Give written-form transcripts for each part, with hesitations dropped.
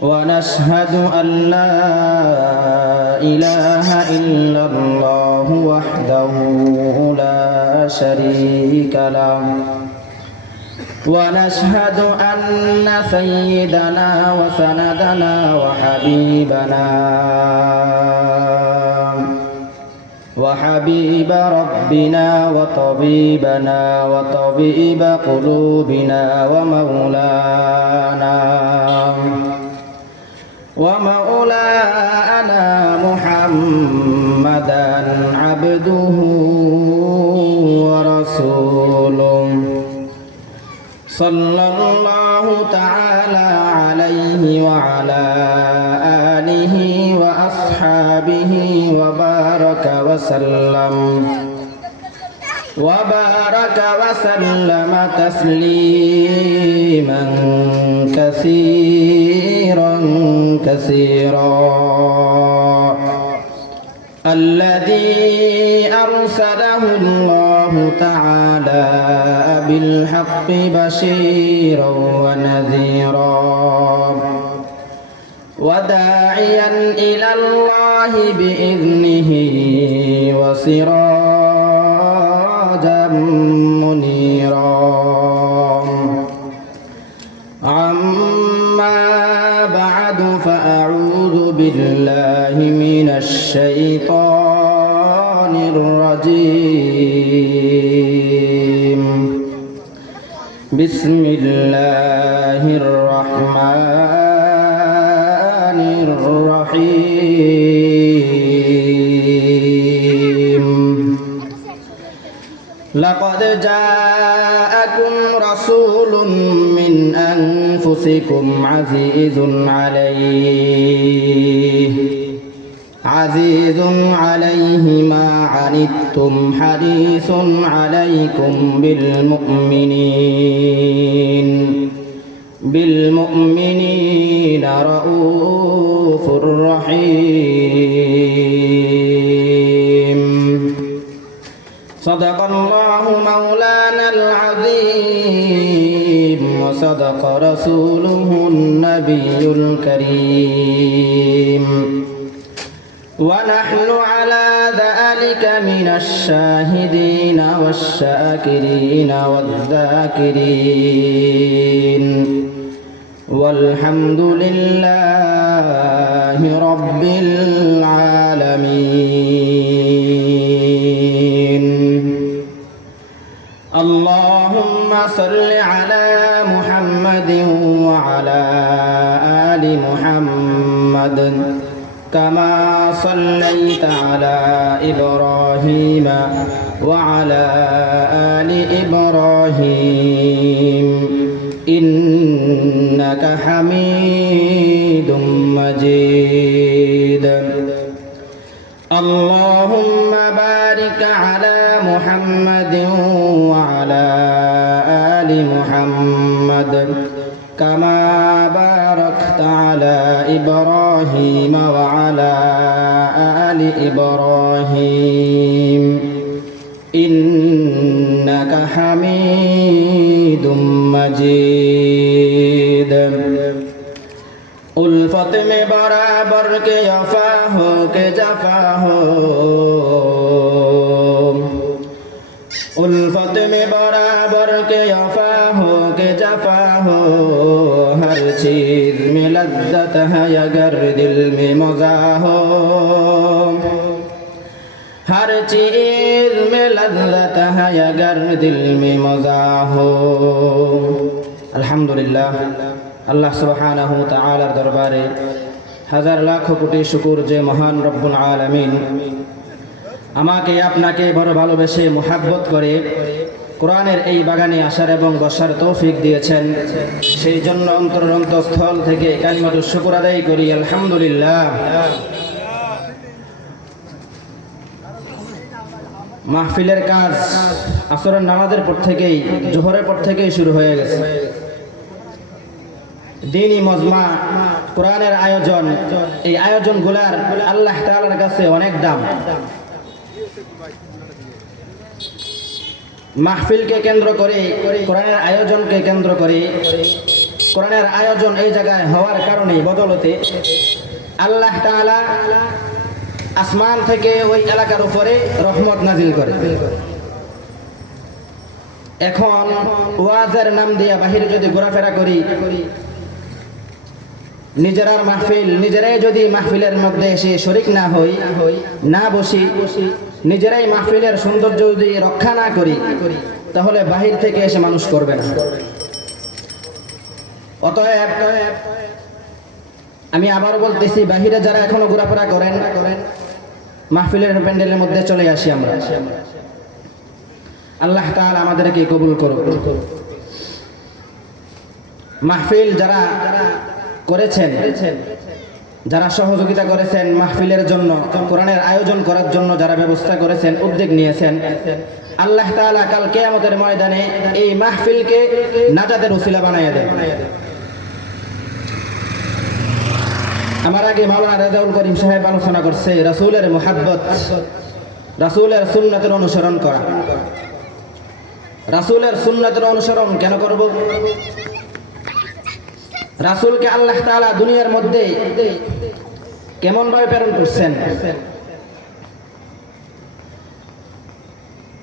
ونشهد أن لا إله إلا الله وحده لا شريك له ونشهد أن سيدنا وسندنا وحبيب ربنا وطبيب قلوبنا ومولانا محمدا عبده ورسوله صلى الله تعالى عليه وعلى آله وأصحابه وبارك وسلم تسليما كثيرا الذي أرسله الله تعالى بالحق بشيرا ونذيرا وداعيا إلى الله بإذنه وسراجا منيرا أما بعد فأعوذ بالله من الشيطان الرجيم بسم الله الرحمن الرحيم لقد جاءكم رسول من أنفسكم عزيز عليه ما عنتم حريص عليكم بالمؤمنين رؤوف رحيم صدق الله مولانا العظيم وصدق رسوله النبي الكريم ونحن على ذلك من الشاهدين والشاكرين والذاكرين والحمد لله رب العالمين اللهم صل على محمد وعلى آل محمد كما صليت على إبراهيم وعلى آل إبراهيم إنك حميد مجيد اللهم بارك على محمد وعلى آل محمد كما باركت على إبراهيم وعلى آل إبراهيم إنك حميد مجيد उल्फत में बराबर के यफा हो के जफा हो उल्फत में बराबर के यफा हो के जफा हो हर चीज में लज्जत है अगर दिल में मज़ा हो हर चीज में लज्जत है अगर दिल में मज़ा हो अल्हम्दुलिल्लाह আল্লাহ সুবহানাহু ওয়া তাআলার দরবারে হাজার লাখ কোটি শুকর যে মহান রব্বুল আলামিন আমাকে আপনাকে বড় ভালোবেসে মুহাব্বত করে কোরআনের এই বাগানে আসার এবং বসার তৌফিক দিয়েছেন সেই জন্য অন্তরস্থল থেকে কালিমাতুশ শুকর আদায় করি আলহামদুলিল্লাহ। মাহফিলের কাজ আসরের নামাজের পর থেকেই জোহরের পর থেকেই শুরু হয়ে গেছে। দিনী মজমা কোরআনের আয়োজন, এই আয়োজনগুলার আল্লাহ তাআলার কাছে অনেক দাম। মাহফিলকে কেন্দ্র করে, কোরআনের আয়োজনকে কেন্দ্র করে কোরআনের আয়োজন এই জায়গায় হওয়ার কারণে বদলতে আল্লাহ তাআলা আসমান থেকে ওই এলাকার উপরে রহমত নাজিল করে। এখন ওয়াজের নাম দিয়ে বাহিরে যদি ঘোরাফেরা করি, নিজেরার মাহফিল নিজেরাই যদি মাহফিলের মধ্যে এসে শরিক না হই, না বসি, নিজেরাই মাহফিলের সৌন্দর্য যদি রক্ষা না করি, তাহলে বাহির থেকে এসে মানুষ করবে না। অতএব আমি আবারও বলতেছি, বাহিরে যারা এখনো ঘোরাফেরা করেন, মাহফিলের প্যান্ডেলের মধ্যে চলে আসি আমরা। আল্লাহ তাআলা আমাদেরকে কবুল করুন। মাহফিল যারা করেছেন, যারা সহযোগিতা করেছেন মাহফিলের জন্য, কোরআনের আয়োজন করার জন্য যারা ব্যবস্থা করেছেন, উদ্যোগ নিয়েছেন, আল্লাহ তাআলা কাল কিয়ামতের ময়দানে এই মাহফিলকে নাজাতের উসিলা বানায়া দেন। আমার আগে মাওলানা রেজাউল করিম সাহেব আলোচনা করছে রাসূলের মুহাব্বত, রাসূলের সুন্নাতের অনুসরণ করা। রাসূলের সুন্নাতের অনুসরণ কেন করব? রাসূলকে আল্লাহ তাআলা দুনিয়ার মধ্যে কেমন ভাবে প্রেরণ করছেন?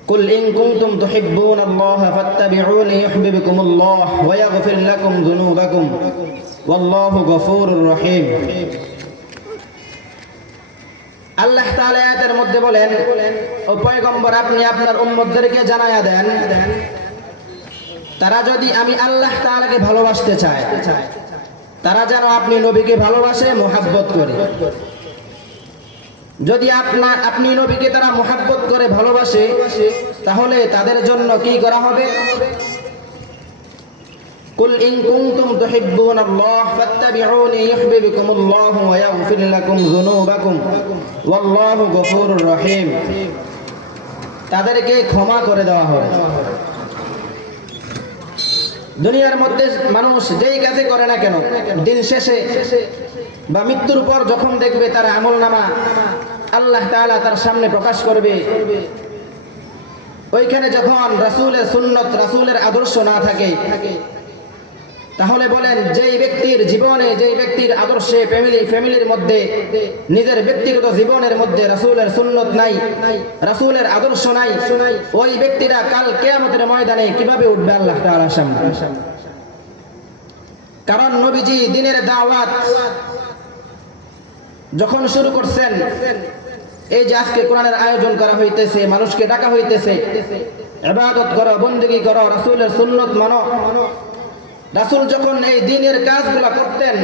কুল ইন কুনতুম তুহিব্বুনাল্লাহা ফাত্তাবিউনি ইউহিব্বুকুমুল্লাহ ওয়া ইয়াগফির লাকুম যুনুবাকুম ওয়াল্লাহু গফুরুর রহিম। আল্লাহ তাআলা আয়াতের মধ্যে বলেন, ও পয়গম্বর, আপনি আপনার উম্মতদেরকে জানায়া দেন, তারা যদি আমি আল্লাহ তাআলাকে ভালোবাসতে চায়, তারা যেন আপনি নবীকে ভালোবাসে, মুহাব্বত করে। যদি আপনি নবীকে তারা মুহাব্বত করে ভালোবাসে, তাহলে তাদের জন্য কি করা হবে? কুল ইন কুনতুম তুহিব্বুনাল্লাহ ফাত্তাবিউনি ইউহিব্বুকুমুল্লাহু ওয়া ইয়াগফির লাকুম যুনুবাকুম ওয়াল্লাহু গফুরুর রহিম। তাদেরকে ক্ষমা করে দেওয়া হবে। দুনিয়ার মধ্যে মানুষ যেই কাজে করে না কেন, দিন শেষে বা মৃত্যুর পর যখন দেখবে তার আমলনামা আল্লাহ তাআলা তার সামনে প্রকাশ করবে, ওইখানে যখন রাসূলের সুন্নত, রাসূলের আদর্শ না থাকে, তাহলে বলেন যেই ব্যক্তির জীবনে, যেই ব্যক্তির আদর্শে, ফ্যামিলির মধ্যে, নিজের ব্যক্তিগত জীবনের মধ্যে রাসূলের সুন্নত নাই, রাসূলের আদর্শ নাই, ওই ব্যক্তিরা কাল কিয়ামতের ময়দানে কিভাবে উঠবে আল্লাহ তাআলার সামনে? কারণ নবীজি দ্বীনের দাওয়াত যখন শুরু করছেন, এই যে আজকে কোরআনের আয়োজন করা হইতেছে, মানুষকে ডাকা হইতেছে, ইবাদত করো, বন্দেগী করো, রাসূলের সুন্নত মানো। রাসূল যখন এই দ্বীনের কাজগুলো করতেন,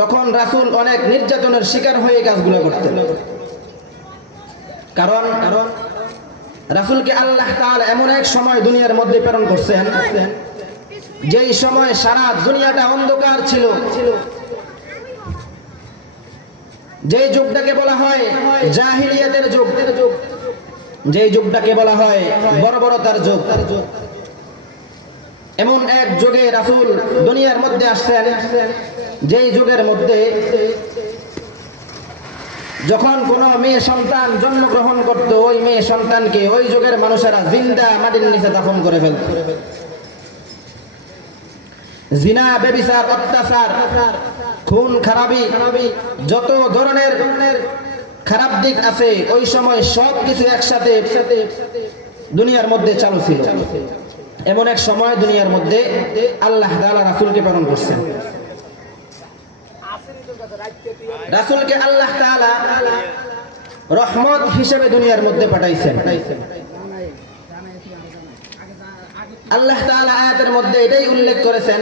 তখন রাসূল অনেক নির্যাতনের শিকার হয়ে কাজগুলো করতেন। কারণ রাসূলকে আল্লাহ তাআলা এমন এক সময় দুনিয়ার মধ্যে প্রেরণ করছেন, যেই সময় সারা দুনিয়াটা অন্ধকার ছিল, যেই যুগটাকে বলা হয় জাহিলিয়াতের যুগ, যেই যুগটাকে বলা হয় বর্বরতার যুগ। এমন এক যুগে রাসূল দুনিয়ার মধ্যে আসছেন, যেই যুগের মধ্যে যখন কোনো মেয়ে সন্তান জন্মগ্রহণ করত, ওই মেয়ে সন্তানকে ওই যুগের মানুষেরা জিন্দা মাটির নিচে দাফন করে ফেলত। জিনা, ব্যভিচার, অত্যাচার, খুন খারাপি, যত ধরনের খারাপ দিক আছে ওই সময় সব কিছু একসাথে দুনিয়ার মধ্যে চালু ছিল। এমন এক সময় দুনিয়ার মধ্যে আল্লাহ তাআলা রাসূলকে প্রেরণ করছেন। রাসূলকে আল্লাহ তাআলা রহমত হিসেবে দুনিয়ার মধ্যে পাঠাইছেন। আল্লাহ তাআলা আয়াতের মধ্যে এটাই উল্লেখ করেছেন,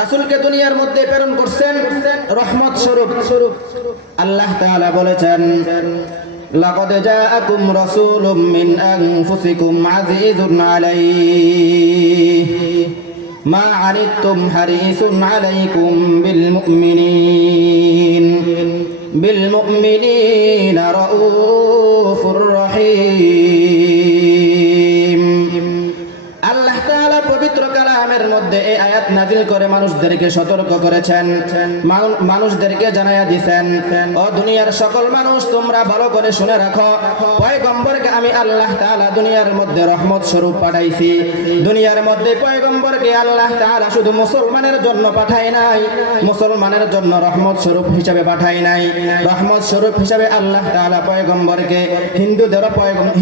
রাসূলকে দুনিয়ার মধ্যে প্রেরণ করছেন রহমত স্বরূপ। আল্লাহ তাআলা বলেছেন, লাকাদ জাআকুম রাসূলুম মিন আনফুসিকুম আযীযুন আলাইহি মা আনিতুম হারিসুন আলাইকুম বিল মুমিনিনা রাউফুর রহিম। আল্লাহ তাআলা পবিত্র কালামে কালামের মধ্যে এই আয়াত নাযিল করে মানুষদেরকে সতর্ক করেছেন, মানুষদেরকে জানাইয়া দিয়েছেন, ও দুনিয়ার সকল মানুষ তোমরা ভালো করে শুনে রাখো, পয়গম্বরকে আমি আল্লাহ তাআলা দুনিয়ার মধ্যে রহমত স্বরূপ পাঠাইছি। দুনিয়ার মধ্যে পয়গম্বরকে আল্লাহ তাআলা শুধু মুসলমানের জন্য পাঠায় নাই, মুসলমানের জন্য রহমত স্বরূপ হিসেবে পাঠায় নাই, রহমত স্বরূপ হিসেবে আল্লাহ তাআলা পয়গম্বরকে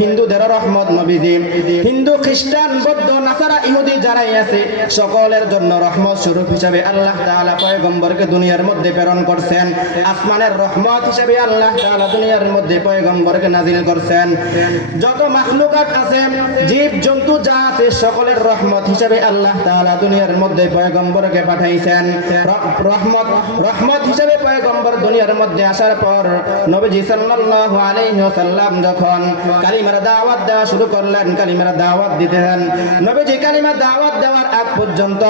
হিন্দুদেরও রহমত নবীজি, হিন্দু খ্রিস্টান বৌদ্ধ নাসারা ইহুদি যারাই আছে সকলের জন্য রহমত স্বরূপ হিসেবে আল্লাহ তাআলা পয়গম্বরকে দুনিয়ার মধ্যে প্রেরণ করছেন। আসমানের রহমত হিসেবে আল্লাহ তাআলা দুনিয়ার মধ্যে পয়গম্বরকে নাযিল করছেন। যত মাখলুকাত আছে, জীব জন্তু যা আছে সকলের রহমত হিসেবে আল্লাহ তাআলা দুনিয়ার মধ্যে পয়গম্বরকে পাঠাইছেন। রহমত হিসেবে পয়গম্বর দুনিয়ার মধ্যে আসার পর নবীজি সাল্লাল্লাহু আলাইহি ওয়াসাল্লাম যখন কালিমার দাওয়াত দেওয়া শুরু করলেন, কালিমার দাওয়াত দিতেন, নবীজি কালিমার দাওয়াত দেওয়ার আগ পর্যন্ত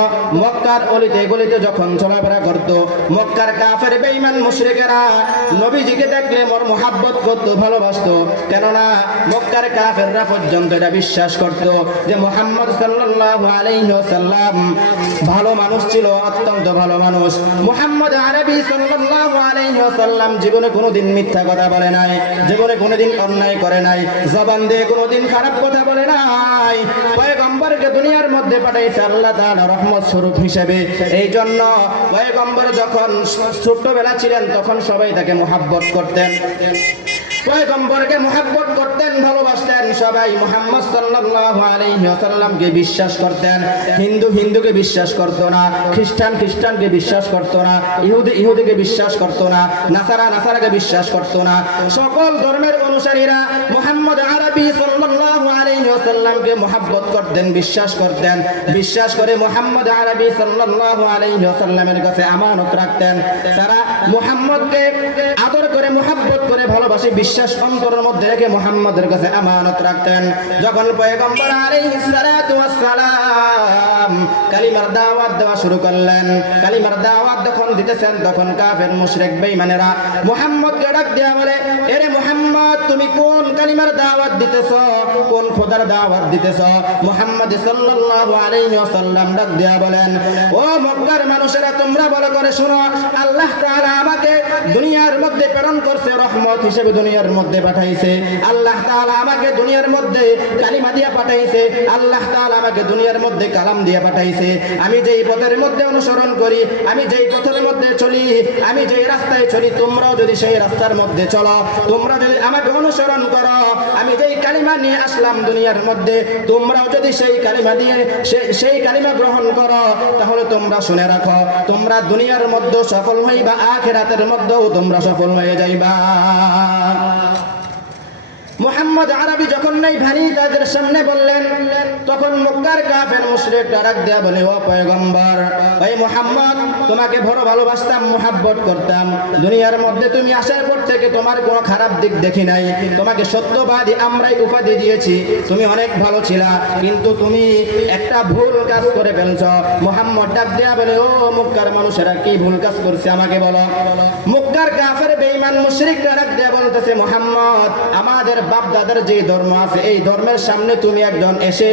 মক্কার অলিতে গলিতে যখন চলাফেরা করত, মক্কার কাফের বেঈমান মুশরিকেরা নবীজিকে দেখলে মোর মুহাব্বত করত, ভালোবাসতো। কেননা মক্কার কাফেররা পর্যন্ত এটা বিশ্বাস করত যে মুহাম্মদ সাল্লাল্লাহু আলাইহি ওয়াসাল্লাম ভালো মানুষ ছিল, অত্যন্ত ভালো মানুষ। মুহাম্মদ আরবি সাল্লাল্লাহু আলাইহি ওয়াসাল্লাম জীবনে কোনোদিন মিথ্যা কথা বলে নাই, জীবনে কোনোদিন অন্যায় করে নাই, জবান দিয়ে কোনোদিন খারাপ কথা বলে নাই। পয়গম্বরকে দুনিয়ার মধ্যে পাঠাইছে আল্লাহ তাআলা রহমত স্বরূপ হিসেবে। এই জন্য পয়গম্বর যখন ছোট্টবেলা ছিলেন তখন সবাই তাকে মুহাব্বত করতেন, পয়গম্বরকে মুহাব্বত করতেন, ভালোবাসতেন। সবাই মুহাম্মদ সাল্লাল্লাহু আলাইহি ওয়াসাল্লামকে বিশ্বাস করতেন। হিন্দুকে বিশ্বাস করত না, খ্রিস্টানকে বিশ্বাস করত না, ইহুদিকে বিশ্বাস করত না, নাসারাকে বিশ্বাস করত না। সকল ধর্মের অনুসারীরা মুহাম্মদ আরবি সাল্লাল্লাহু আলাইহি ওয়াসাল্লামকে মুহাব্বত করতেন, বিশ্বাস করতেন। বিশ্বাস করে মুহাম্মদ আরবি সাল্লাল্লাহু আলাইহি ওয়াসাল্লামের কাছে আমানত রাখতেন। তারা মুহাম্মদকে আদর করে, মুহাব্বত করে, ভালোবাসে, বিশ্বাস অন্তরের মধ্যে রেখে মুহাম্মদের কাছে আমানত রাখতেন। যখন পয়গম্বর আলাইহিস সালাতু ওয়াস সালাম কালিমার দাওয়াত দেওয়া শুরু করলেন, কালিমার দাওয়াত যখন দিতেছেন তখন কাফের মুশরিক বেঈমানেরা মুহাম্মদকে ডাক দেয়া বলে, এরে মুহাম্মদ তুমি কোন কালিমার দাওয়াত দিতেছো, কোন খোদার দাওয়াত দিতেছো? মুহাম্মদ সাল্লাল্লাহু আলাইহি ওয়াসাল্লাম ডাক দেয়া বলেন, ও মক্কার মানুষেরা তোমরা ভালো করে শোনো, আল্লাহ তাআলা আমাকে দুনিয়ার মধ্যে প্রেরণ করছে, রহমত হিসেবে দুনিয়ার মধ্যে পাঠাইছে। আল্লাহ তাআলা আমাকে দুনিয়ার মধ্যে কালিমা দিয়া পাঠাইছে, আল্লাহ তাআলা আমাকে দুনিয়ার মধ্যে কালাম দিয়া পাঠাইছে। আমি যেই পথের মধ্যে অনুসরণ করি, আমি যেই পথের মধ্যে চলি, আমি যেই রাস্তায় চলি, তোমরাও যদি সেই রাস্তার মধ্যে চলো, তোমরা যদি আমাকে অনুসরণ করো, আমি যেই কালিমা নিয়ে আসলাম দুনিয়ার মধ্যে, তোমরাও যদি সেই কালিমা দিয়ে সেই কালিমা গ্রহণ করো, তাহলে তোমরা শুনে রাখো, তোমরা দুনিয়ার মধ্যে সফল হইবা, আখিরাতের মধ্যেও তোমরা সফল হয়ে যাইবা। মুহাম্মদ আরবি যখন এই ভানি তাদের সামনে বললেন, তখন মক্কার কাফের মুশরিকরা ডাক দেয়া বলে, ও পয়গম্বর, এই মুহাম্মদ তোমাকে বড় ভালোবাসতাম, মুহাব্বত করতাম, দুনিয়ার মধ্যে তুমি আসার পর থেকে তোমার কোনো খারাপ দিক দেখি নাই, তোমাকে সত্যবাদী আমরাই উপাধি দিয়েছি, তুমি অনেক ভালো ছিলা, কিন্তু তুমি একটা ভুল কাজ করে ফেলছো। মুহাম্মদ ডাক দেয়া বলে, ও মক্কার মানুষেরা কি ভুল কাজ করছে আমাকে বলো। মক্কার কাফের বেঈমান মুশরিকরা ডাক দেয়া বলতেছে, মুহাম্মদ আমাদের বাপ দাদার যে ধর্ম আছে এই ধর্মের সামনে তুমি একজন এসে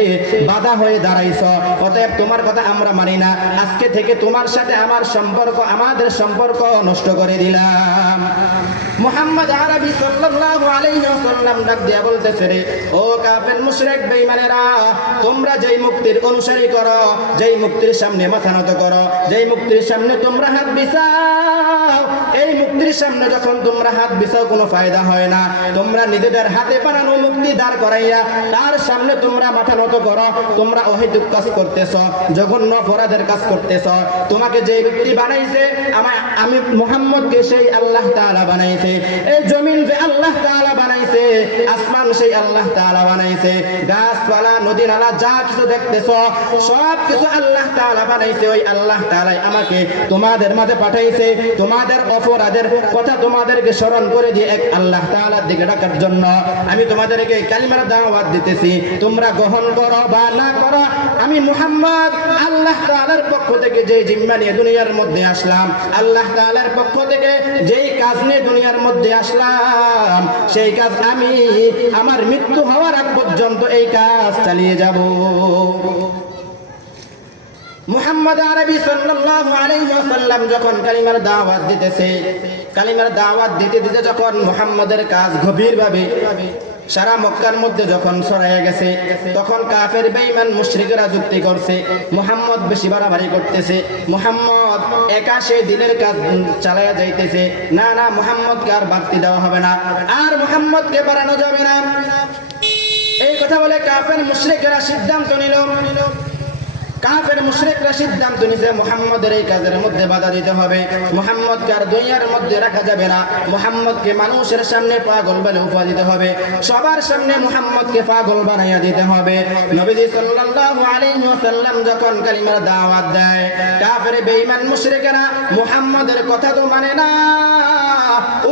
বাধা হয়ে দাঁড়াইছো, অতএব তোমার কথা আমরা মানি না, আজকে থেকে তোমার সাথে আমাদের সম্পর্ক নষ্ট করে দিলাম। মুহাম্মদ আরবি সাল্লাল্লাহু আলাইহি ওয়াসাল্লাম ডাক দিয়া বলতেছে, রে ও কাফের মুশরিক বেঈমানেরা, তোমরা যেই মুক্তির অনুসারী করো, যেই মুক্তির সামনে মাথা নত করো, যেই মুক্তির সামনে তোমরা হাত বিছাও, এই মুক্তির সামনে যখন তোমরা হাত বিছাও কোনো ফায়দা হয় না। তোমরা নিজেদের হাতে বানানো মুক্তি দাঁড় করাইয়া তার সামনে তোমরা মাথা নত করো, তোমরা অহেতুক কাজ করতেছ, জঘন্য অপরাধের কাজ করতেছ। তোমাকে যে ব্যক্তি বানাইছে, আমি মুহাম্মদকে সেই আল্লাহ তাআলা বানাইছে, এই জমিন যে আল্লাহ তাআলা বানাইছে, আসমান সেই আল্লাহ তাআলা বানাইছে, গাছপালা নদী নালা যা কিছু দেখতেছ সব কিছু আল্লাহ তাআলা বানাইছে। ওই আল্লাহ তাআলাই আমাকে তোমাদের মাঝে পাঠাইছে, তোমাদের অপরাধের কথা তোমাদেরকে স্মরণ করে দিয়ে এক আল্লাহ তাআলার দিকে ডাকার জন্য আমি তোমাদেরকে কালিমার দাওয়াত দিতেছি। তোমরা গ্রহণ করো বা না করো, আমি মুহাম্মদ আল্লাহ তাআলার পক্ষ থেকে যে জিম্মা নিয়ে দুনিয়ার মধ্যে আসলাম, আল্লাহ তাআলার পক্ষ থেকে যেই কাজ নিয়ে দুনিয়ার মধ্যে আসলাম, সেই কাজ আমি আমার মৃত্যু হওয়ার আগ পর্যন্ত এই কাজ চালিয়ে যাব। মুহাম্মদ আরবি সাল্লাল্লাহু আলাইহি ওয়াসাল্লাম যখন কালিমার দাওয়াত দিতেছে, কালিমার দাওয়াত দিতে দিতে যখন মুহাম্মদের কাজ গভীরভাবে সারা মক্কার মধ্যে যখন ছড়াইয়া গেছে, তখন কাফের বেঈমান মুশরিকরা যুক্তি করছে, মুহাম্মদ বেশি বাড়াবাড়ি করতেছে, মুহাম্মদ একা সেই দিনের কাজ চালাইয়া যাইতেছে, না না মুহাম্মদকে আর বাড়তি দেওয়া হবে না, আর মুহাম্মদকে বাড়ানো যাবে না। এই কথা বলে কাফের মুশরিকরা সিদ্ধান্ত নিল, কাফের মুশরিকরা সিদ্ধান্ত নিছে মুহাম্মদের এই কাজের মধ্যে বাধা দিতে হবে, মুহাম্মদকে আর দুনিয়ার মধ্যে রাখা যাবে না, মুহাম্মদকে মানুষের সামনে পাগল বলে উপহার দিতে হবে, সবার সামনে মুহাম্মদকে পাগল বানাইয়া দিতে হবে। নবীজি সাল্লাল্লাহু আলাইহি ওয়াসাল্লাম যখন কালিমার দাওয়াত দেয়, কাফের বেঈমান মুশরিকরা মুহাম্মদের কথা তো মানে না,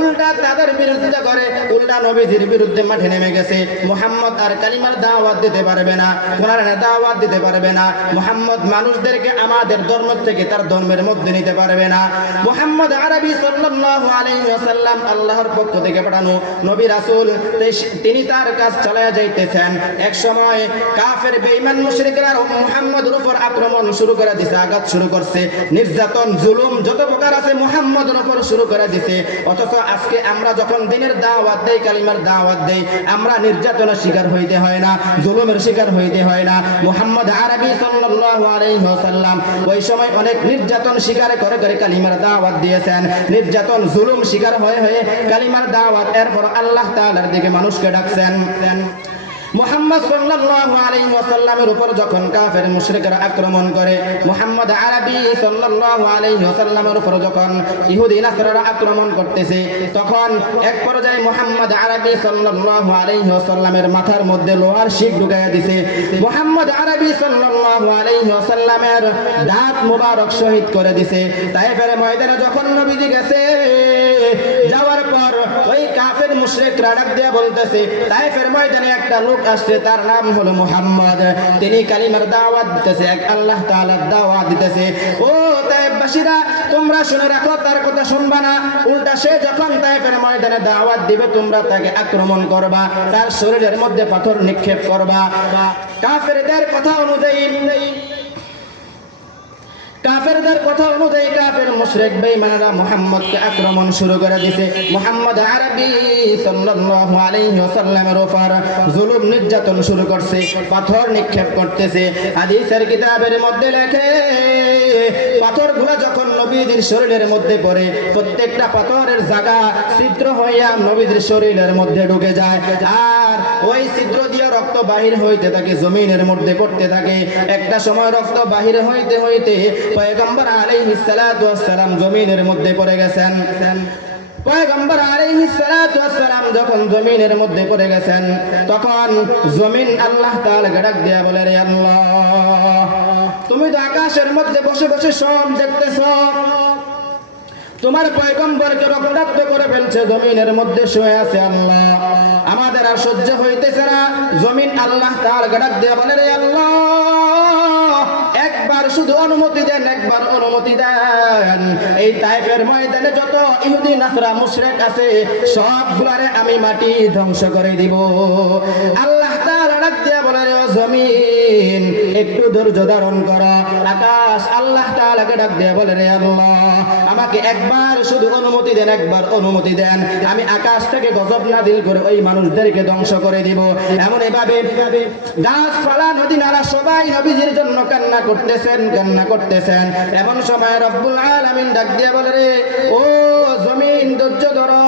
উল্টা তাদের বিরুদ্ধে করে, উল্টা নবীজির বিরুদ্ধে মাঠে নেমে গেছে। মুহাম্মদ আর কালিমার দাওয়াত দিতে পারবে না, কোরআনের দাওয়াত দিতে পারবে না, মুহাম্মদ মানুষদেরকে আমাদের ধর্ম থেকে তার ধর্মের মধ্যে নিতে পারবে না। মুহাম্মদ আরবি সাল্লাল্লাহু আলাইহি ওয়াসাল্লাম আল্লাহর পক্ষ থেকে পাঠানো নবী রাসূল, তিনি তার কাজ চালায়া যাইতেছেন। এক সময় কাফের বেঈমান মুশরিকরা মুহাম্মদের উপর আক্রমণ শুরু করে দিয়েছে, আঘাত শুরু করছে, নির্যাতন জুলুম যত প্রকার আছে মুহাম্মদের উপর শুরু করে দিয়েছে। অথচ আজকে আমরা যখন দিনের দাওয়াত দেই, কালিমার দাওয়াত দেই, আমরা নির্যাতনের শিকার হইতে হয় না, জুলুমের শিকার হইতে হয় না। মুহাম্মদ আরবি সাল্লাল্লাহু আলাইহি ওয়াসাল্লাম ওই সময় অনেক নির্যাতন শিকার করে করে কালিমার দাওয়াত দিয়েছেন, নির্যাতন জুলুম শিকার হয়ে হয়ে কালিমার দাওয়াত, এরপর আল্লাহ তাআলার দিকে মানুষকে ডাকছেন। মুহাম্মদ সাল্লাল্লাহু আলাইহি ওয়াসাল্লামের উপর যখন কাফের মুশরিকরা আক্রমণ করে, মুহাম্মদ আরবি সাল্লাল্লাহু আলাইহি ওয়াসাল্লামের উপর যখন ইহুদি নাসারারা আক্রমণ করতেছে, তখন এক পর্যায়ে মুহাম্মদ আরবি সাল্লাল্লাহু আলাইহি ওয়াসাল্লামের মাথার মধ্যে লোহার শিক ঢুকাইয়া দিয়েছে। মুহাম্মদ আরবি সাল্লাল্লাহু আলাইহি ওয়াসাল্লামের দাঁত মুবারক শহীদ করে দিয়েছে। তায়েফের ময়দানে যখন নবীজি গেছে, যাওয়ার পর ওই কাফের মুশরিকরা ডাক দিয়া বলতেছে, তায়েফের ময়দানে একটা লোক আসছে, তার নাম হলো মুহাম্মদ, তিনি কালিমার দাওয়াত দিতেছে, এক আল্লাহ তাআলার দাওয়াত দিতেছে। ও তায়েফবাসীরা, তোমরা শুনে রাখো, তার কথা শুনবা না, উল্টা সে যখন তায়েফের ময়দানে দাওয়াত দিবে তোমরা তাকে আক্রমণ করবা, তার শরীরের মধ্যে পাথর নিক্ষেপ করবা। কাফেরদের কথা অনুযায়ী কাফের মুশরিক বেঈমানরা মুহাম্মদকে আক্রমণ শুরু করে দিয়েছে। মুহাম্মদ আরবি সাল্লাল্লাহু আলাইহি ওয়াসাল্লামের উপর জুলুম নির্যাতন শুরু করছে, পাথর নিক্ষেপ করতেছে। হাদিসের কিতাবের মধ্যে লেখে, পাথরগুলো যখন নবীজির শরীরের মধ্যে পড়ে, প্রত্যেকটা পাথরের জায়গা ছিদ্র হইয়া নবীজির শরীরের মধ্যে ঢুকে যায়, আর ওই ছিদ্র দিয়ে রক্ত বাহির হইতে থাকে, জমিনের মধ্যে পড়তে থাকে। একটা সময় রক্ত বাহির হইতে হইতে পয়গম্বর আলাইহিস সালাতু ওয়াস সালাম জমিনের মধ্যে পড়ে গেছেন। পয়গম্বর আলাইহিস সালাতু ওয়াস সালাম যখন জমিনের মধ্যে পড়ে গেছেন, তখন জমিন আল্লাহ তাআলাকে ডাক দিয়া বলে, রে আল্লাহ, তুমি তো আকাশের মধ্যে বসে বসে সব দেখতেছো, তোমার পয়গম্বরকে রক্তাক্ত করে ফেলছে, জমিনের মধ্যে শুয়ে আছে, আল্লাহ আমাদের আর সহ্য হইতেছে না। জমিন আল্লাহ তাআলাকে ডাক দিয়া বলে, রে আল্লাহ, একবার শুধু অনুমতি দেন, একবার অনুমতি দেন, এই তায়েফের ময়দানে যত ইহুদি নাসরা মুশরিক আছে সবগুলারে আমি মাটি ধ্বংস করে দিব। আল্লাহ তাআলা ডাক দিয়া বলে, রে জমিন, একটু ধৈর্য ধারণ করো। আকাশ আল্লাহ তাআলাকে ডাক দিয়া বলে, রে আল্লাহ, আমাকে একবার শুধু অনুমতি দেন, একবার অনুমতি দেন, আমি আকাশ থেকে গজব নাযিল করে ওই মানুষদেরকে ধ্বংস করে দিব। এমন এভাবে গাছপালা, নদী নালা সবাই নবীজির জন্য কান্না করতেছেন। এমন সময় রব্বুল আলামিন ডাক দিয়ে বলে, রে ও জমিন, ধৈর্য ধরো,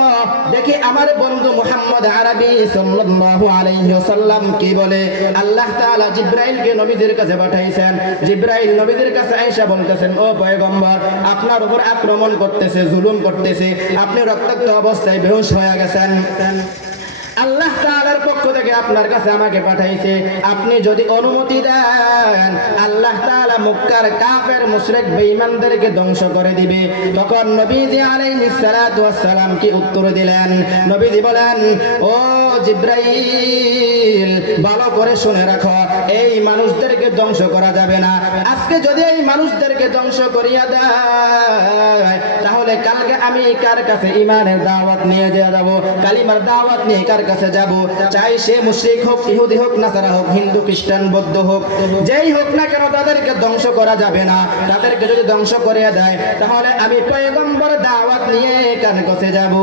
দেখি আমার বন্ধু মুহাম্মদ আরবি সাল্লাল্লাহু আলাইহি ওয়াসাল্লাম কি বলে। আল্লাহ তাআলা জিবরাইলকে নবীজির কাছে পাঠাইছেন। জিবরাইল নবীজির কাছে আয়েশা বলতেছেন, ও পয়গম্বর, আপনার উপর আক্রমণ করতেছে, জুলুম করতেছে, আপনি রক্তাক্ত অবস্থায় বেহুশ হয়ে গেছেন, আল্লাহ তাআলার পক্ষ থেকে আপনার কাছে আমাকে পাঠাইছে, আপনি যদি অনুমতি দেন আল্লাহ তাআলা মক্কার কাফের মুশরিক বেঈমানদেরকে ধ্বংস করে দিবে। তখন নবীজি আলাইহিস সালাতু ওয়াস সালাম কি উত্তর দিলেন? নবীজি বলেন, ও জিব্রাইল ভালো করে শুনে রাখো, এই মানুষদেরকে ধ্বংস করা যাবে না। আজকে যদি এই মানুষদেরকে ধ্বংস করিয়া দেয়, তাহলে কালকে আমি কার কাছে ঈমানের দাওয়াত নিয়ে যাব, কালিমার দাওয়াত নিয়ে কার কাছে যাব? চাই সে মুশরিক হোক, ইহুদি হোক, নাসারা হোক, হিন্দু, খ্রিস্টান, বৌদ্ধ হোক, যেই হোক না কেন, তাদেরকে ধ্বংস করা যাবে না। তাদেরকে যদি ধ্বংস করিয়া দেয়, তাহলে আমি পয়গম্বর দাওয়াত নিয়ে কার কাছে যাব?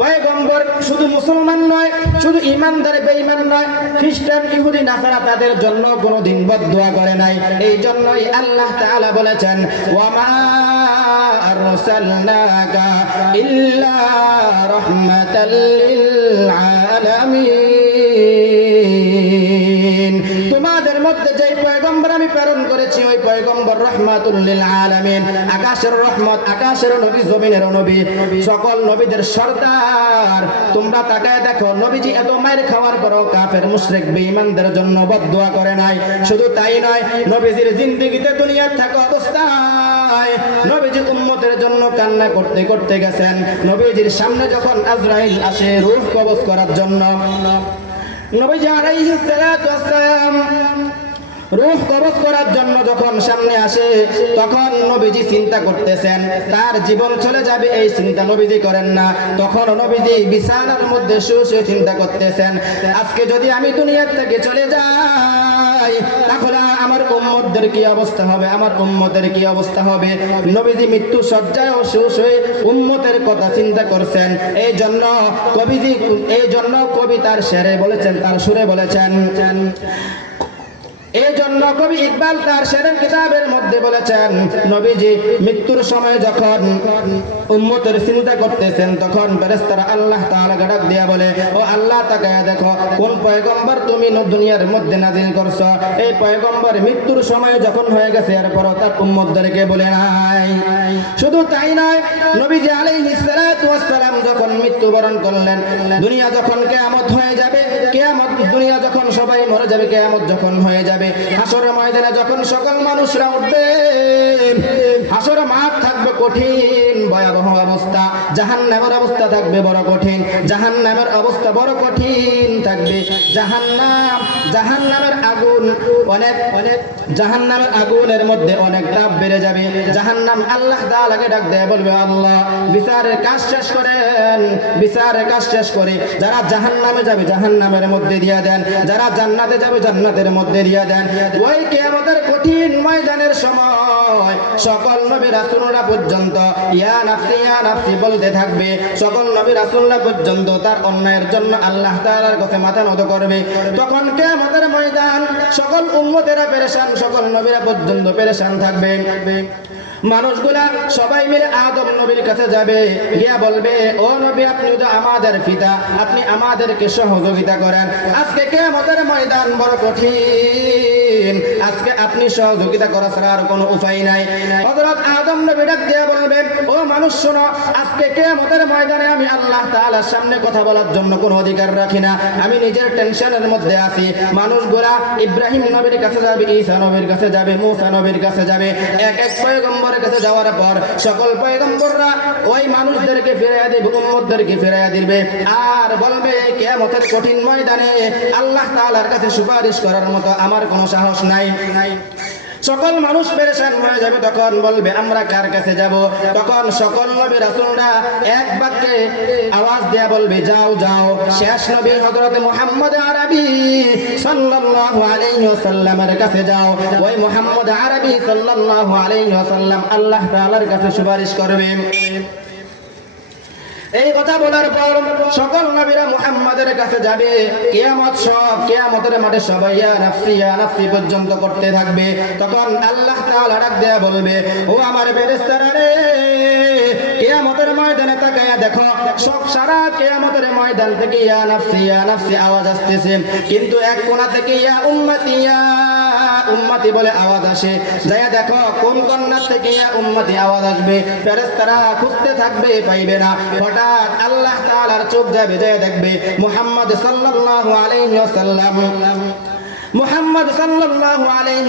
পয়গম্বর শুধু মুসলমান নয়, শুধু ঈমানদার বেঈমান নয়, খ্রিস্টান, ইহুদি, নাসারা তাদের জন্য কোনোদিন বদদুয়া করে নাই। এই জন্যই আল্লাহ তাআলা বলেছেন, ওয়া মা আরসালনাকা ইল্লা রাহমাতাল লিল আলামিন। তোমাদের মধ্যে যেই পয়গম্বর আমি প্রেরণ করেছি, ওই পয়গম্বর রাহমাতুল লিল আলামিন, আকাশের রহমত, আকাশের নবী, জমিনের নবী, সকল নবীদের সরদার। তোমরা তাকায় দেখো, নবীজি এত মায়ের খাওয়ার পরও কাফের, মুশরিক, বেঈমানদের জন্য বদদুয়া করে নাই। শুধু তাই নয়, নবীজির জিন্দেগিতে দুনিয়ার থাকা অবস্থায় নবীজি উম্মতের জন্য কান্না করতে করতে গেছেন। নবীজির সামনে যখন আজরাইল আসে রূহ কবজ করার জন্য, নবীজি আলাইহিস সালাতু ওয়াস সালাম রূহ কবজ করার জন্য যখন সামনে আসে, তখন নবীজি চিন্তা করতেছেন তার জীবন চলে যাবে, এই চিন্তা নবীজি করেন না। তখন নবীজি বিছানার মধ্যে শুয়ে চিন্তা করতেছেন, আজকে যদি আমি দুনিয়া থেকে চলে যাই, তাহলে আমার উম্মতদের কি অবস্থা হবে, আমার উম্মতের কি অবস্থা হবে। নবীজি মৃত্যু সজ্জায় শুয়ে উম্মতের কথা চিন্তা করছেন। এই জন্য কবি তার শেরে বলেছেন, তার সুরে বলেছেন, এই জন্য কবি ইকবাল তার শেরের কিতাবের মধ্যে বলেছেন, নবীজি মৃত্যুর সময় যখন উম্মতের চিন্তা করতেছেন, তখন ফেরেশতারা আল্লাহ তাআলাকে ডাক দিয়া বলে, ও আল্লাহ, তাকায়া দেখো কোন পয়গম্বর তুমি দুনিয়ার মধ্যে নাযিল করছো। এই পয়গম্বর মৃত্যুর সময় যখন হয়ে গেছে, এরপরও তার উম্মতদেরকে বলে নাই। শুধু তাই নয়, নবীজি আলাইহিস সালাতু ওয়াস সালাম যখন মৃত্যুবরণ করলেন, দুনিয়া যখন কিয়ামত হয়ে যাবে, কিয়ামত, দুনিয়া যখন সবাই মরে যাবে, কিয়ামত যখন হয়ে যাবে, হাসরের ময়দানে যখন সকল মানুষরা উঠবে, হাসরের মাঠ থাকবে কঠিন ভয়াবহ অবস্থা, জাহান্নামের অবস্থা থাকবে বড় কঠিন, জাহান্নামের অবস্থা বড় কঠিন থাকবে। জাহান্নামের আগুন অনেক জাহান্নামের আগুনের মধ্যে অনেক তাপ বেড়ে যাবে। জাহান্নাম আল্লাহ তাআলাকে ডাক দেয়, বলবে, আল্লাহ, বিচারের কাজ শেষ করেন, বিচারের কাজ শেষ করে যারা জাহান্নামে যাবে জাহান্নামের মধ্যে দিয়া দেন, যারা জান্নাতে যাবে জান্নাতের মধ্যে দিয়া দেন। ওই কিয়ামতের কঠিন ময়দানের সময় সকল নবী রাসূলরা পর্যন্ত ইয়া নাফসি ইয়া নাফসি বলতে থাকবে। সকল নবী রাসূলরা পর্যন্ত তার অন্যায়ের জন্য আল্লাহ তাআলার কাছে মাথা নত করবে। তখন কিয়ামতের ময়দান, সকল উম্মতেরা পেরেশান, সকল নবীরা পর্যন্ত পেরেশান থাকবে। মানুষগুলা সবাই মিলে আদম নবীর কাছে যাবে, গিয়া বলবে, ও নবী, আপনি তো আমাদের পিতা, আপনি আমাদেরকে সহযোগিতা করেন। আজকে কিয়ামতের ময়দান বড় কঠিন, আজকে আপনি সহযোগিতা করা ছাড়া আর কোনো উপায় নাই। হযরত আদম নবী ডাক দিয়া বলবেন, ও মানুষ শোনো, আজকে কিয়ামতের ময়দানে আমি আল্লাহ তাআলার সামনে কথা বলার জন্য কোনো অধিকার রাখি না, আমি নিজের টেনশনের মধ্যে আছি। মানুষগুলা ইব্রাহিম নবীর কাছে যাবে, ঈসা নবীর কাছে যাবে, মূসা নবীর কাছে যাবে। এক এক পয়গম্বরের কাছে যাওয়ার পর সকল পয়গম্বররা ওই মানুষদেরকে ফিরাইয়া দিবে, উম্মতদেরকে ফিরাইয়া দিবে, আর বলবে, কিয়ামতের কঠিন ময়দানে আল্লাহ তাআলার কাছে সুপারিশ করার মতো আমার কোনো সাহস নাই। সকল মানুষ পেরেশান হয়ে যাবে। তখন বলবে, আমরা কার কাছে যাব? তখন সকল নবী রাসূলরা এক বাক্যে আওয়াজ দেয়া বলবে, যাও যাও, শেষ নবী হযরত মুহাম্মদ আরবি সাল্লাল্লাহু আলাইহি ওয়াসাল্লামের কাছে যাও। ওই মুহাম্মদ আরবি সাল্লাল্লাহু আলাইহি ওয়াসাল্লাম আল্লাহ তাআলার কাছে সুপারিশ করবেন। এই কথা বলার পর সকল নবীরা মুহাম্মাদের কাছে যাবে। কিয়ামতের মাঠে সবাই ইয়া নাফসি ইয়া নাফসি পর্যন্ত করতে থাকবে। তখন আল্লাহ তাআলা ডাক দেয়া বলবে, ও আমার ফেরেশতারা রে, কিয়ামতের ময়দানে তাকায়া দেখো, সব সারা কিয়ামতের ময়দান থেকে ইয়া নাফসি আওয়াজ আসতেছে, কিন্তু এক কোণা থেকে ইয়া উম্মতি বলে আওয়াজ আসে। যাইয়া দেখো কোন কন্যা থেকে ইয়া উম্মতি আওয়াজ আসবে। ফেরেশতারা খুঁজতে থাকবে, পাইবে না। হঠাৎ আল্লাহ তাআলার চোখ যাবে, যাইয়া দেখবে মুহাম্মদ সাল্লাল্লাহু আলাইহি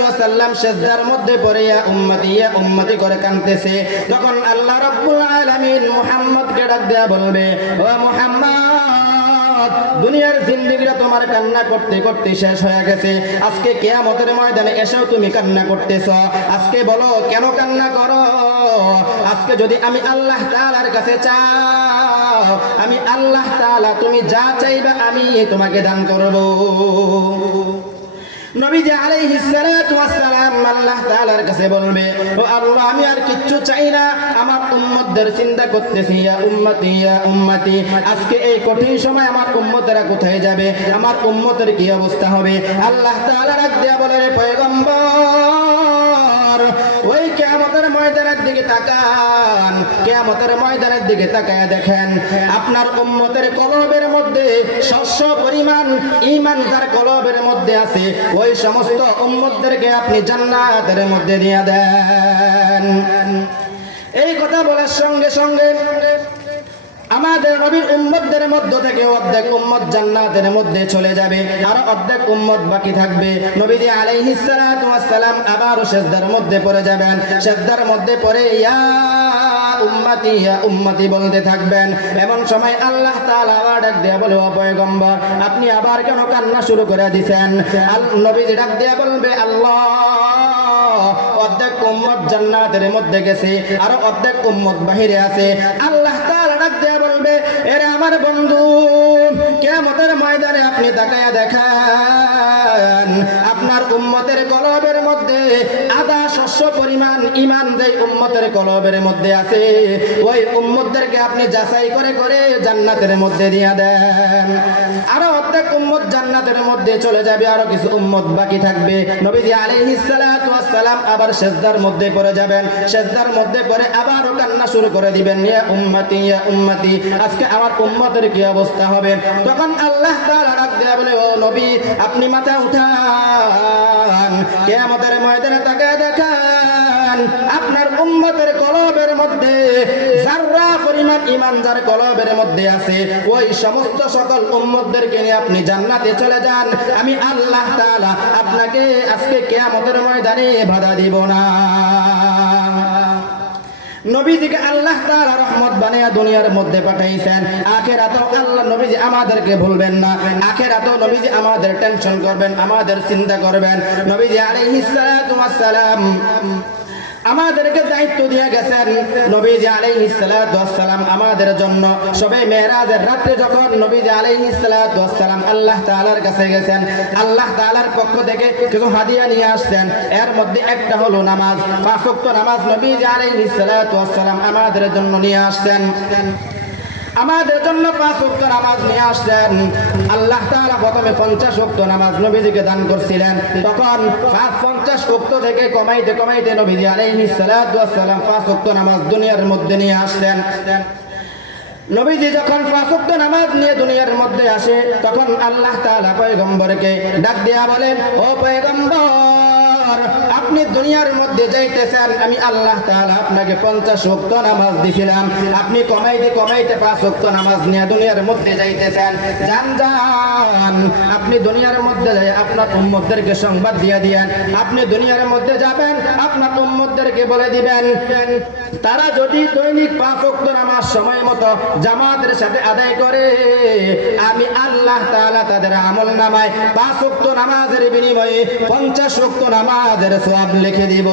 ওয়াসাল্লাম সিজদার মধ্যে পড়ে ইয়া উম্মতি করে কাঁদতেছে। তখন আল্লাহ রাব্বুল আলামিন মুহাম্মদকে ডাক দেয়া বলবে, ও মুহাম্মদ, দুনিয়ার জিন্দেগিটা তোমার কান্না করতে করতে শেষ হয়ে গেছে, আজকে কিয়ামতের ময়দানে এসেও তুমি কান্না করতেছ। আজকে বলো কেন কান্না করো? আজকে যদি আমি আল্লাহ তাআলার কাছে চাও, আমি আল্লাহ তাআলা তুমি যা চাইবে আমি তোমাকে দান করব। নবীজি আলাইহিস সালাতু ওয়াস সালাম আল্লাহ তাআলার কাছে বলবে, ও আল্লাহ আমি আর কিচ্ছু চাই না, আমার উম্মতদের চিন্তা করতেছি, ইয়া উম্মতি ইয়া উম্মতি। আজকে এই কঠিন সময় আমার উম্মতেরা কোথায় যাবে, আমার উম্মতের কি অবস্থা হবে? আল্লাহ তাআলা ডাক দিয়া বলে, রে পয়গম্বর, ওই কিয়ামতের ময়দানের দিকে তাকান, কিয়ামতের ময়দানের দিকে তাকায়া দেখেন আপনার উম্মতের কলবের মধ্যে শস্য পরিমাণ ঈমান যার কলবের মধ্যে আছে, ওই সমস্ত উম্মতদেরকে আপনি জান্নাতের মধ্যে দিয়ে দেন। এই কথা বলার সঙ্গে সঙ্গে আমাদের নবীর উম্মতদের মধ্য থেকে অর্ধেক উম্মত জান্নাতের মধ্যে চলে যাবে, আর অর্ধেক উম্মত বাকি থাকবে। নবীজি আলাইহিস সালাতু ওয়াস সালাম আবারও সিজদার মধ্যে পড়ে যাবেন, সিজদার মধ্যে পড়ে ইয়া উম্মতি ইয়া উম্মতি বলতে থাকবেন। এমন সময় আল্লাহ তাআলা আবার ডাক দিয়ে বলে, ও পয়গম্বর আপনি আবার কেন কান্না শুরু করে দিয়েছেন? নবীজি ডাক দিয়ে বলবে, আল্লাহ অর্ধেক উম্মত জান্নাতের মধ্যে গেছে আর অর্ধেক উম্মত বাহিরে আছে। আল্লাহ তাআলা ডাক দিয়ে বলবে, এরে আমার বন্ধু, কিয়ামতের ময়দানে আপনি তাকায়া দেখেন আপনার উম্মতের কলবের মধ্যে আধা শস্য পরিমাণ ঈমান যেই উম্মতের কলবের মধ্যে আছে, ওই উম্মতদেরকে আপনি যাচাই করে করে জান্নাতের মধ্যে দিয়ে দেন। আরো অর্ধেক উম্মত জান্নাতের মধ্যে চলে যাবে, আরো কিছু উম্মত বাকি থাকবে। নবীজি আলাইহিস সালাতু ওয়াস সালাম আবার সিজদার মধ্যে পড়ে যাবেন, সিজদার মধ্যে পড়ে আবারও কান্না শুরু করে দিবেন, ইয়া উম্মতি ইয়া উম্মতি, আজকে আমার উম্মতের কি অবস্থা হবে? তখন আল্লাহ তাআলা ডাক দিয়ে বলে, ও নবী আপনি মাথা উঠান, কিয়ামতের ময়দানে তাকায় দেখেন আপনার উম্মতের কলবের মধ্যে যাররা পরিমাণ ঈমান যার কলবের মধ্যে আছে, ওই সমস্ত সকল উম্মতদেরকে নিয়ে আপনি জান্নাতে চলে যান। আমি আল্লাহ তাআলা আপনাকে আজকে কিয়ামতের ময়দানে বাধা দিব না। নবীজিকে আল্লাহ তাআলা রহমত বানিয়ে দুনিয়ার মধ্যে পাঠাইছেন, আখিরাতেও আল্লাহ নবীজি আমাদেরকে ভুলবেন না, আখিরাতেও নবীজি আমাদের টেনশন করবেন, আমাদের চিন্তা করবেন। নবীজি আলাইহিস সালাতু ওয়াস সালাম আমাদেরকে দায়িত্ব দিয়ে গেছেন। নবীজি আলাইহিস সালাতু ওয়াস সালাম আমাদের জন্য সবে মেরাজের রাতে যখন নবীজি আলাইহিস সালাতু ওয়াস সালাম আল্লাহ তাআলার কাছে গেছেন, আল্লাহ তাআলার পক্ষ থেকে কিছু হাদিয়া নিয়ে আসছেন। এর মধ্যে একটা হলো নামাজ, 5 ওয়াক্ত নামাজ নবীজি আলাইহিস সালাতু ওয়াস সালাম আমাদের জন্য নিয়ে আসছেন। আমাদের জন্য 5 ওয়াক্ত নামাজ নিয়ে আসলেন। আল্লাহ তাআলা প্রথমে 50 ওয়াক্ত নামাজ নবীজিকে দান করছিলেন, তখন 50 ওয়াক্ত থেকে কমাইতে কমাইতে নবীজি আলাইহিস সালাতু ওয়াস সালাম 5 ওয়াক্ত নামাজ দুনিয়ার মধ্যে নিয়ে আসলেন। নবীজি যখন 5 ওয়াক্ত নামাজ নিয়ে দুনিয়ার মধ্যে আসে, তখন আল্লাহ তাআলা পয়গম্বরকে ডাক দিয়া বলেন, ও পয়গম্বর আপনি দুনিয়ার মধ্যে যাইতেছেন, আমি আল্লাহ তাআলা আপনাকে 50 ওয়াক্ত নামাজ দিয়েছিলাম, আপনি কমাইতে কমাইতে 5 ওয়াক্ত নামাজ নিয়ে দুনিয়ার মধ্যে যাইতেছেন। যান যান আপনি দুনিয়ার মধ্যে যাই আপনার উম্মতদেরকে সংবাদ দিয়ে দিয়েন, আপনি দুনিয়ার মধ্যে যাবেন আপনার উম্মতদেরকে বলে দিবেন তারা যদি দৈনিক 5 ওয়াক্ত নামাজ সময় মতো জামাতের সাথে আদায় করে, আমি আল্লাহ তাআলা তাদের আমল নামায় 5 ওয়াক্ত নামাজের বিনিময়ে 50 ওয়াক্ত নামাজের সওয়াব লিখে দিব।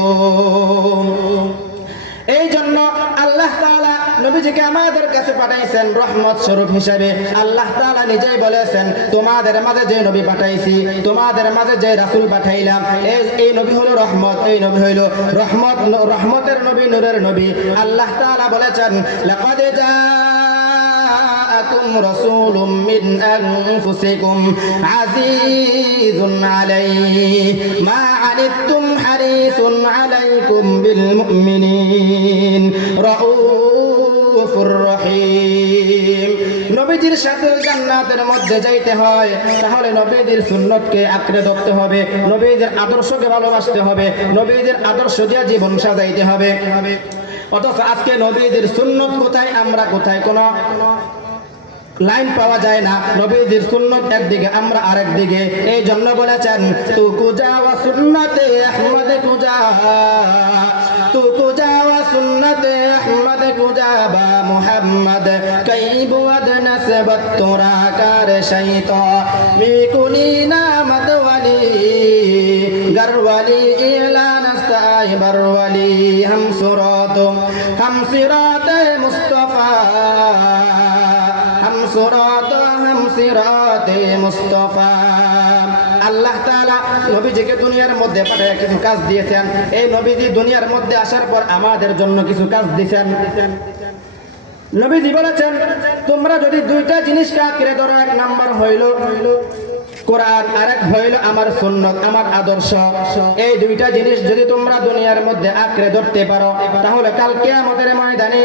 এই জন্য আল্লাহ তাআলা নবীজিকে আমাদের কাছে পাঠাইছেন রহমত স্বরূপ হিসেবে। আল্লাহ তাআলা নিজেই বলেছেন, তোমাদের মাঝে যে নবী পাঠাইছি, তোমাদের মাঝে যে রাসূল পাঠাইলাম, এই নবী হলো রহমত, এই নবী হইল রহমত, রহমতের নবী, নূরের নবী। আল্লাহ তাআলা বলেছেন, লাকাদ জাআকুম রাসূলুম মিন আনফুসিকুম আজিজুন আলাইহি মা আনিতুম হারিসুন আলাইকুম বিল মুমিনিন রাউফুর রহিম। নবীজির সাথে জান্নাতের মধ্যে যাইতে হয়, তাহলে নবীজির সুন্নতকে আঁকড়ে ধরতে হবে, নবীজির আদর্শকে ভালোবাসতে হবে, নবীজির আদর্শ দিয়ে জীবন সাজাইতে হবে। অথচ আজকে নবীজির সুন্নত কোথায়, আমরা কোথায়, কোনো লাইন পাওয়া যায় না। নবীজির সুন্নত একদিকে, আমরা আরেক দিকে। এই জন্য বলেছেন, তু কুজা ওয়া সুন্নতে আহমদ কুজা, তু কুজা ওয়া সুন্নতে আহমদ কুজা বা মুহাম্মদ কাইবু আদনা नस्बत तुरा कर शैता मिकुनी नामत वली गरवली इला नस्ताय बरवली हम सिरात मुस्तफा हम सिरात मुस्तफा আল্লাহ তাআলা নবীজিকে দুনিয়ার মধ্যে পাঠিয়ে কিছু কাজ দিয়েছেন। এই নবীজি দুনিয়ার মধ্যে আসার পর আমাদের জন্য কিছু কাজ দিয়েছেন। নবীজি বলেছেন, তোমরা যদি দুইটা জিনিসকে আঁকড়ে ধরো, এক নাম্বার হইল কোরআন, আরেক হইল আমার সুন্নাত, আমার আদর্শ। এই দুইটা জিনিস যদি তোমরা দুনিয়ার মধ্যে আঁকড়ে ধরতে পারো, তাহলে কাল কিয়ামতের ময়দানে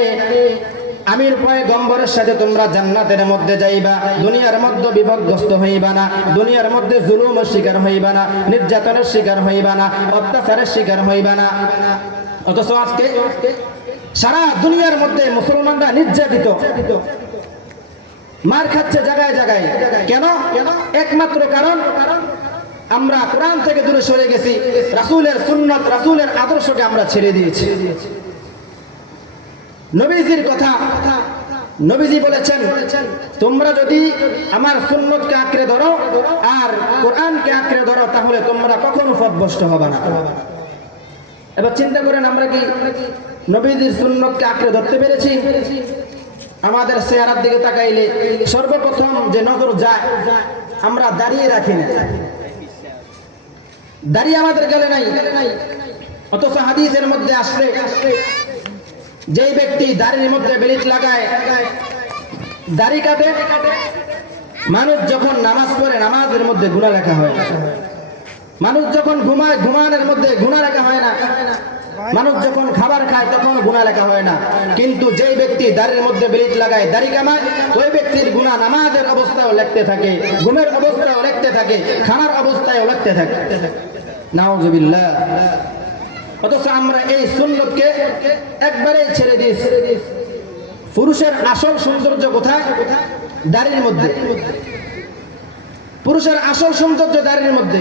আমির পয়গম্বরের সাথে তোমরা জান্নাতের মধ্যে যাইবা। দুনিয়ার মধ্যে বিপদগ্রস্ত হইবা না, দুনিয়ার মধ্যে জুলুমের শিকার হইবা না, নির্যাতনের শিকার হইবা না, অত্যাচারের শিকার হইবা না। অথচ আজকে সারা দুনিয়ার মধ্যে মুসলমানরা নির্যাতিত, মার খাচ্ছে জায়গায় জায়গায়। কেন? একমাত্র কারণ আমরা কোরআন থেকে দূরে সরে গেছি, রাসূলের সুন্নাত, রাসূলের আদর্শকে আমরা ছেড়ে দিয়েছি। নবীজির কথা, নবীজি বলেছেন, তোমরা যদি আমার সুন্নতকে আঁকড়ে ধরো আর কোরআনকে আঁকড়ে ধরো, তাহলে তোমরা কখনো পথভ্রষ্ট হবে না। এবার চিন্তা করেন, আমরা কি নবীজির সুন্নতকে আঁকড়ে ধরতে পেরেছি? আমাদের চেহারার দিকে তাকাইলে সর্বপ্রথম যে নজর যায়, আমরা দাঁড়িয়ে রাখি না, দাঁড়িয়ে আমাদের গেলে নাই। অথচ হাদিসের মধ্যে আসছে, যেই ব্যক্তি দাড়ির মধ্যে বেলিট লাগায়, দাড়ি কাটে, মানুষ যখন নামাজ পড়ে নামাজের মধ্যে গুনাহ লেখা হয়, মানুষ যখন ঘুমায় ঘুমানোর মধ্যে গুনাহ লেখা হয় না, মানুষ যখন খাবার খায় তখন গুনাহ লেখা হয় না। কিন্তু যেই ব্যক্তি দাড়ির মধ্যে বেলিট লাগায়, দাড়ি কামায়, ওই ব্যক্তির গুনাহ নামাজের অবস্থায়ও লিখতে থাকে, ঘুমের অবস্থায়ও লিখতে থাকে, খানার অবস্থায়ও লিখতে থাকে। নাউজুবিল্লাহ। অথচ আমরা এই সুন্নতকে একবারে ছেড়ে দিয়েছি। পুরুষের আসল সৌন্দর্য কোথায়? দাড়ির মধ্যে। পুরুষের আসল সৌন্দর্য দাড়ির মধ্যে।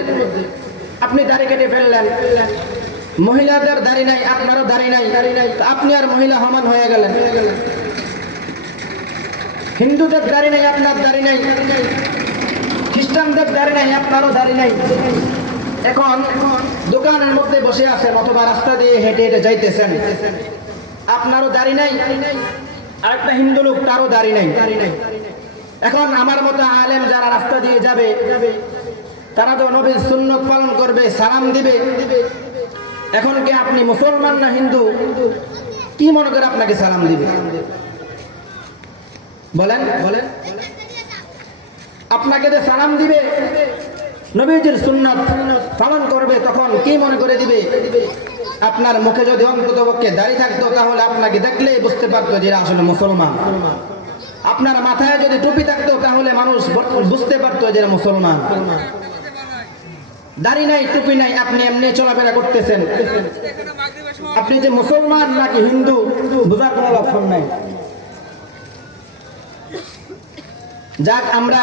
আপনি দাড়ি কেটে ফেললেন, মহিলাদের দাড়ি নাই, আপনারও দাড়ি নাই, আপনি আর মহিলা সমান হয়ে গেলেন। হিন্দুদের দাড়ি নাই, আপনার দাড়ি নাই, খ্রিস্টানদের দাড়ি নাই, আপনারও দাড়ি নাই। এখন দোকানের মধ্যে বসে আছেন অথবা রাস্তা দিয়ে হেঁটে হেঁটে যাইতেছেন, আপনারও দাড়ি নাই, আরেকটা হিন্দু লোক তারও দাড়ি নাই। এখন আমার মতো আলেম যারা রাস্তা দিয়ে যাবে, তারা তো নবীর সুন্নত পালন করবে, সালাম দিবে। এখন কি আপনি মুসলমান না হিন্দু, কি মনে করে আপনাকে সালাম দিবে? বলেন বলেন, আপনাকে যে সালাম দিবে, নবীজির সুন্নাত পালন করবে, তখন কি মনে করে দিবে? আপনার মুখে যদি অন্ততপক্ষে দাড়ি থাকতো, তাহলে আপনাকে দেখলেই বুঝতে পারতো যে আসলে মুসলমান। আপনার মাথায় যদি টুপি থাকতো, তাহলে মানুষ বুঝতে পারতো যে মুসলমান। দাড়ি নাই, টুপি নাই, আপনি এমনি চলাফেরা করতেছেন, আপনি যে মুসলমান নাকি হিন্দু বোঝার কোনো লক্ষণ নাই। যাক, আমরা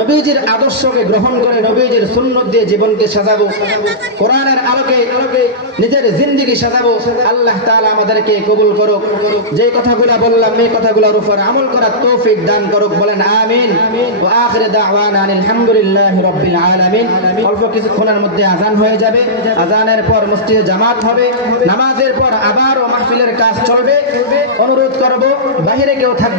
নবীজির আদর্শকে গ্রহণ করে নবীজির সুন্নত দিয়ে জীবনকে সাজাবো, কোরআনের আলোকে নিজের জিন্দেগি সাজাবো। আল্লাহ তাআলা আমাদেরকে কবুল করুক। যে কথাগুলো বললাম, এই কথাগুলোর উপর আমল করার তৌফিক দান করুক। বলেন আমিন। ওয়া আখির দাওয়ানা আলহামদুলিল্লাহি রাব্বিল আলামিন। অল্প কিছুক্ষণের মধ্যে আজান হয়ে যাবে। আজানের পর মসজিদে জামাত হবে, নামাজের পর আবারও মাহফিলের কাজ চলবে। অনুরোধ করব, বাহিরে কেউ থাকবে